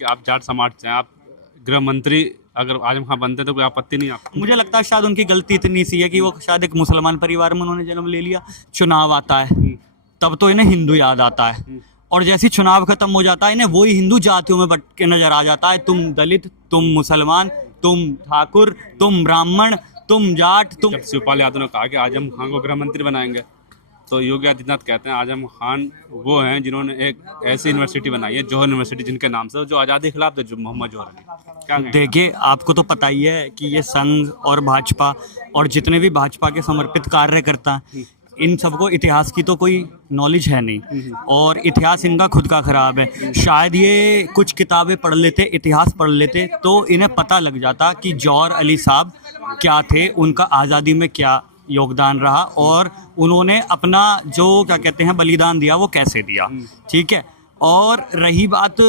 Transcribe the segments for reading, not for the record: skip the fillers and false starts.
कि आप जाट समाज से हैं, आप गृह मंत्री अगर आजम खान बनते तो कोई आपत्ति नहीं आपको? मुझे लगता है शायद उनकी गलती इतनी सी है कि वो शायद एक मुसलमान परिवार में उन्होंने जन्म ले लिया। चुनाव आता है तब तो इन्हें हिंदू याद आता है, और जैसे ही चुनाव खत्म हो जाता है इन्हें वही हिंदू जातियों में बट के नजर आ जाता है। तुम दलित, तुम मुसलमान, तुम ठाकुर, तुम ब्राह्मण, तुम जाट, तुम। जब शिवपाल यादव ने कहा कि आजम खान को गृह मंत्री बनाएंगे, तो योगी आदित्यनाथ कहते हैं आजम खान वो हैं जिन्होंने एक ऐसी यूनिवर्सिटी बनाई है, जौहर यूनिवर्सिटी, जिनके नाम से जो आज़ादी के खिलाफ थे, जो मोहम्मद जौहर अली। क्या कहें? देखिए, आपको तो पता ही है कि ये संघ और भाजपा और जितने भी भाजपा के समर्पित कार्यकर्ता, इन सबको इतिहास की तो कोई नॉलेज है नहीं, और इतिहास इनका खुद का खराब है। शायद ये कुछ किताबें पढ़ लेते, इतिहास पढ़ लेते, तो इन्हें पता लग जाता कि जौहर अली साहब क्या थे, उनका आज़ादी में क्या योगदान रहा, और उन्होंने अपना जो क्या कहते हैं बलिदान दिया वो कैसे दिया। ठीक है। और रही बात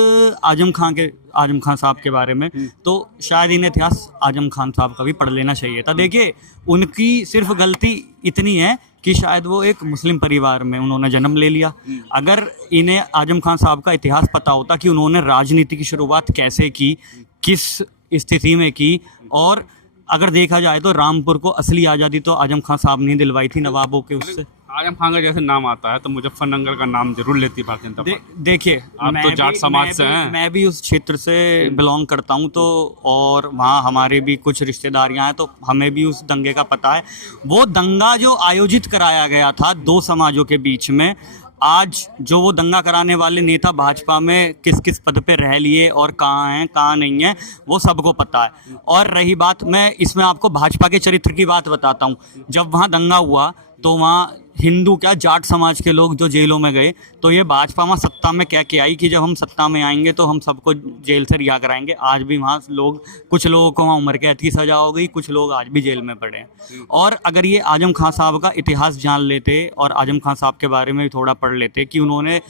आजम खान साहब के बारे में, तो शायद इन्हें इतिहास आजम खान साहब का भी पढ़ लेना चाहिए था। देखिए, उनकी सिर्फ गलती इतनी है कि शायद वो एक मुस्लिम परिवार में उन्होंने जन्म ले लिया। अगर इन्हें आजम खान साहब का इतिहास पता होता कि उन्होंने राजनीति की शुरुआत कैसे की, किस स्थिति में की, और अगर देखा जाए तो रामपुर को असली आज़ादी तो आजम खान साहब ने दिलवाई थी नवाबों के उससे। आजम खान का जैसे नाम आता है तो मुजफ्फरनगर का नाम जरूर लेती भारतीय जनता पार्टी। देखिए, आप तो जाट समाज से हैं। मैं भी उस क्षेत्र से बिलोंग करता हूं, तो और वहाँ हमारे भी कुछ रिश्तेदारियां हैं, तो हमें भी उस दंगे का पता है। वो दंगा जो आयोजित कराया गया था दो समाजों के बीच में, आज जो वो दंगा कराने वाले नेता भाजपा में किस किस पद पे रह लिए और कहाँ हैं कहाँ नहीं है, वो सबको पता है। और रही बात, मैं इसमें आपको भाजपा के चरित्र की बात बताता हूँ। जब वहाँ दंगा हुआ तो वहाँ हिंदू क्या जाट समाज के लोग जो जेलों में गए, तो ये भाजपा वहाँ सत्ता में कह के आई कि जब हम सत्ता में आएंगे तो हम सबको जेल से रिहा कराएंगे। आज भी वहाँ लोग, कुछ लोगों को वहाँ उम्र कैद की सज़ा हो गई, कुछ लोग आज भी जेल में पड़े हैं। और अगर ये आजम खान साहब का इतिहास जान लेते और आजम खान साहब के बारे में भी थोड़ा पढ़ लेते कि उन्होंने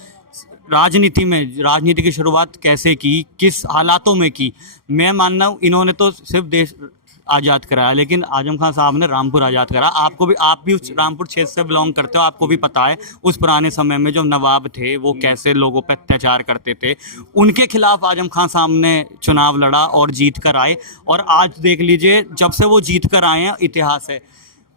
राजनीति की शुरुआत कैसे की, किस हालातों में की। मैं मानना हूँ इन्होंने तो सिर्फ देश आज़ाद कराया, लेकिन आजम खान साहब ने रामपुर आज़ाद करा। आप भी उस रामपुर क्षेत्र से बिलोंग करते हो, आपको भी पता है उस पुराने समय में जो नवाब थे वो कैसे लोगों पर अत्याचार करते थे। उनके खिलाफ आजम खान साहब ने चुनाव लड़ा और जीत कर आए, और आज देख लीजिए जब से वो जीत कर आए हैं, इतिहास है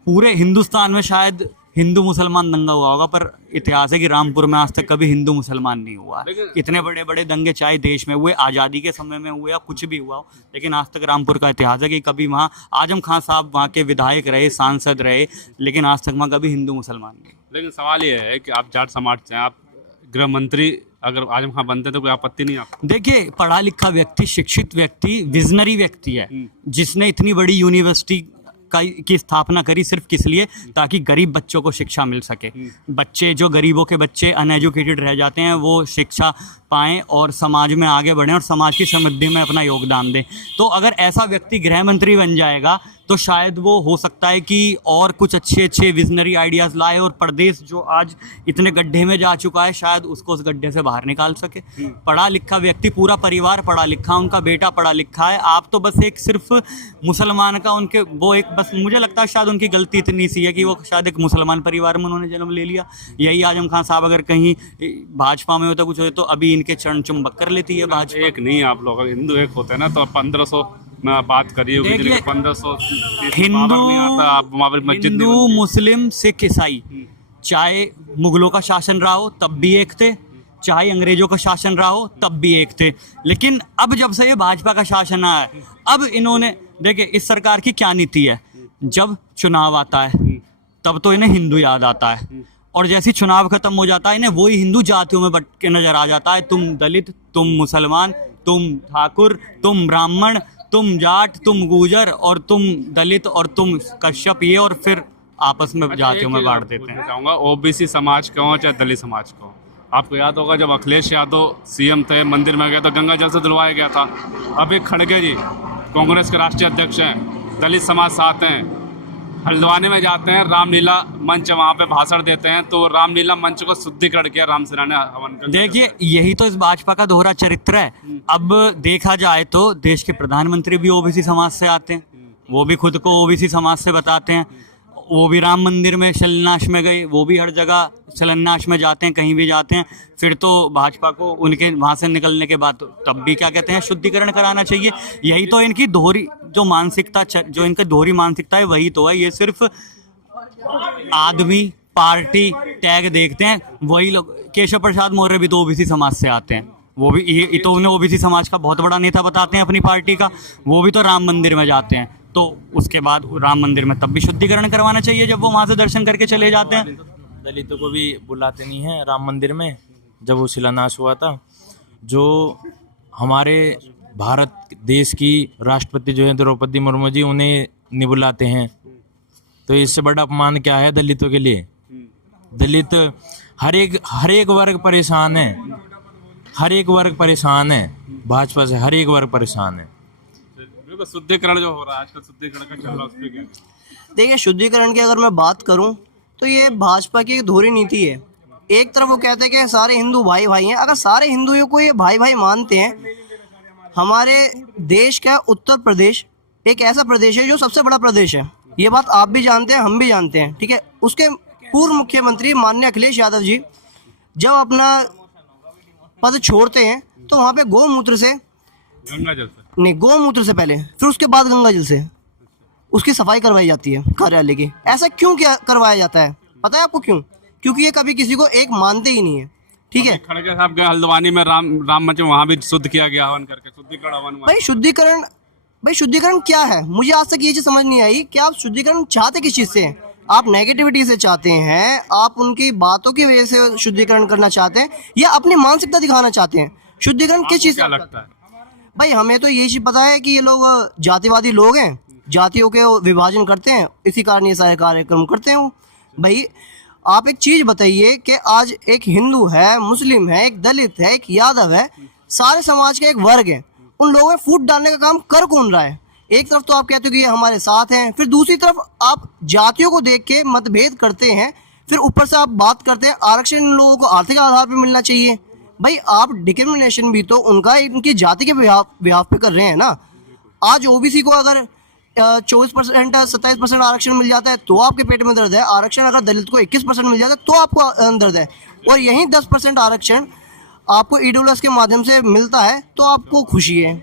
पूरे हिंदुस्तान में शायद हिंदू मुसलमान दंगा हुआ होगा, पर इतिहास है कि रामपुर में आज तक कभी हिंदू मुसलमान नहीं हुआ है। इतने बड़े बड़े दंगे चाहे देश में हुए, आज़ादी के समय में हुए या कुछ भी हुआ हो, लेकिन आज तक रामपुर का इतिहास है कि कभी वहाँ आजम खान साहब वहाँ के विधायक रहे, सांसद रहे, लेकिन आज तक वहाँ कभी हिंदू मुसलमान नहीं। लेकिन सवाल ये है कि आप जाट समाज से हैं, आप गृह मंत्री अगर आजम खान बनते तो कोई आपत्ति नहीं आपको? देखिए, पढ़ा लिखा व्यक्ति, शिक्षित व्यक्ति, विजनरी व्यक्ति है, जिसने इतनी बड़ी यूनिवर्सिटी की स्थापना करी सिर्फ किस लिए, ताकि गरीब बच्चों को शिक्षा मिल सके। बच्चे जो गरीबों के बच्चे अनएजुकेटेड रह जाते हैं वो शिक्षा पाएं और समाज में आगे बढ़ें और समाज की समृद्धि में अपना योगदान दें। तो अगर ऐसा व्यक्ति गृह मंत्री बन जाएगा तो शायद वो हो सकता है कि और कुछ अच्छे अच्छे विजनरी आइडियाज़ लाए, और प्रदेश जो आज इतने गड्ढे में जा चुका है शायद उसको उस गड्ढे से बाहर निकाल सके। पढ़ा लिखा व्यक्ति, पूरा परिवार पढ़ा लिखा, उनका बेटा पढ़ा लिखा है। आप तो बस एक सिर्फ मुसलमान का उनके वो एक बस, मुझे लगता है शायद उनकी गलती इतनी सी है कि वो शायद एक मुसलमान परिवार में उन्होंने जन्म ले लिया। यही आजम खान साहब अगर कहीं भाजपा में होता कुछ होता तो अभी इनके चरण चुंबक कर लेती है भाजपा। एक नहीं, आप लोग अगर हिंदू एक होते हैं ना तो 1500 में बात करी होगी, 1500 हिंदू मुस्लिम सिख ईसाई, चाहे मुगलों का शासन रहा हो तब भी एक थे, चाहे अंग्रेजों का शासन रहा हो तब भी एक थे। लेकिन अब जब से ये भाजपा का शासन आया है, अब इन्होंने, देखिए इस सरकार की क्या नीति है, जब चुनाव आता है तब तो इन्हें हिंदू याद आता है, और जैसे चुनाव खत्म हो जाता है इन्हें वही हिंदू जातियों में बट के नजर आ जाता है। तुम दलित, तुम मुसलमान, तुम ठाकुर, तुम ब्राह्मण, तुम जाट, तुम गुजर, और तुम दलित, और तुम कश्यप, ये, और फिर आपस में जातियों में बांट देते हैं। चाहूँगा ओबीसी समाज का हो चाहे दलित समाज का हो, आपको याद होगा जब अखिलेश यादव सीएम थे, मंदिर में गए तो गंगा जल से धुलवाया गया था। अभी खड़गे जी कांग्रेस के राष्ट्रीय अध्यक्ष हैं, दलित समाज साथ हैं, हल्द्वानी में जाते हैं, रामलीला मंच वहाँ पे भाषण देते हैं, तो रामलीला मंच को शुद्धिकरण किया राम सेना ने हवन कर। देखिए, यही तो इस भाजपा का दोहरा चरित्र है। अब देखा जाए तो देश के प्रधानमंत्री भी ओबीसी समाज से आते हैं, वो भी खुद को ओबीसी समाज से बताते हैं, वो भी राम मंदिर में शिलान्यास में गए, वो भी हर जगह शिलान्यास में जाते हैं, कहीं भी जाते हैं। फिर तो भाजपा को उनके वहाँ से निकलने के बाद तब भी क्या कहते हैं, शुद्धिकरण कराना चाहिए। यही तो इनकी दोहरी जो मानसिकता, जो इनका दोहरी मानसिकता है, वही तो है। ये सिर्फ आदमी, पार्टी, टैग देखते हैं। वही लोग, केशव प्रसाद मौर्य भी तो ओबीसी समाज से आते हैं, वो भी ये तो उन्हें ओबीसी समाज का बहुत बड़ा नेता बताते हैं अपनी पार्टी का। वो भी तो राम मंदिर में जाते हैं, तो उसके बाद राम मंदिर में तब भी शुद्धिकरण करवाना चाहिए जब वो वहाँ से दर्शन करके चले जाते हैं। दलितों को भी बुलाते नहीं हैं राम मंदिर में, जब वो शिलान्यास हुआ था। जो हमारे भारत देश की राष्ट्रपति जो है द्रौपदी मुर्मू जी, उन्हें नहीं बुलाते हैं, तो इससे बड़ा अपमान क्या है दलितों के लिए। दलित हर एक वर्ग परेशान है, हर एक वर्ग परेशान है भाजपा से, हर एक वर्ग परेशान है। बिल्कुल, शुद्धिकरण जो हो रहा है आजकल, शुद्धिकरण का चल रहा है, उस पर क्या? देखिए, शुद्धिकरण की अगर मैं बात करूं तो ये भाजपा की एक दोहरी नीति है। एक तरफ वो कहते हैं कि सारे हिंदू भाई भाई हैं। अगर सारे हिंदुओं को ये भाई भाई मानते हैं, हमारे देश का उत्तर प्रदेश एक ऐसा प्रदेश है जो सबसे बड़ा प्रदेश है। ये बात आप भी जानते हैं, हम भी जानते हैं, ठीक है। उसके पूर्व मुख्यमंत्री माननीय अखिलेश यादव जी जब अपना पद छोड़ते हैं तो वहाँ पे गौमूत्र से, गंगा जल से नहीं, गौमूत्र से पहले, फिर उसके बाद गंगा जल से उसकी सफाई करवाई जाती है कार्यालय की। ऐसा क्यों क्या करवाया जाता है, पता है आपको क्यों? क्योंकि ये कभी किसी को एक मानते ही नहीं है, ठीक है। खड़गे साहब गए हल्द्वानी में, राम मंच, वहाँ भी शुद्ध किया गया हवन करके, शुद्धिकरण हवन हुआ। भाई शुद्धिकरण क्या है? मुझे आज तक ये चीज समझ नहीं आई कि आप शुद्धिकरण चाहते किस चीज से हैं। आप नेगेटिविटी से चाहते हैं, आप उनकी बातों की वजह से शुद्धिकरण करना चाहते हैं, या अपनी मानसिकता दिखाना चाहते हैं? शुद्धिकरण किस चीज से क्या लगता है? भाई हमें तो यही चीज पता है कि ये लोग जातिवादी लोग हैं, जातियों के विभाजन करते हैं, इसी कारण ये सारे कार्यक्रम करते हैं। भाई आप एक चीज बताइए कि आज एक हिंदू है, मुस्लिम है, एक दलित है, एक यादव है, सारे समाज का एक वर्ग है, उन लोगों में फूट डालने का काम कर कौन रहा है? एक तरफ तो आप कहते हो कि ये हमारे साथ हैं, फिर दूसरी तरफ आप जातियों को देख के मतभेद करते हैं, फिर ऊपर से आप बात करते हैं आरक्षण इन लोगों को आर्थिक आधार पर मिलना चाहिए। भाई आप डिस्क्रिमिनेशन भी तो उनका इनकी जाति के बिहाफ पे कर रहे हैं ना। आज ओबीसी को अगर 24%, 27% आरक्षण मिल जाता है तो आपके पेट में दर्द है। आरक्षण अगर दलित को 21% मिल जाता है तो आपको दर्द है। और यहीं 10% आरक्षण आपको ईडब्ल्यूएस के माध्यम से मिलता है तो आपको खुशी है।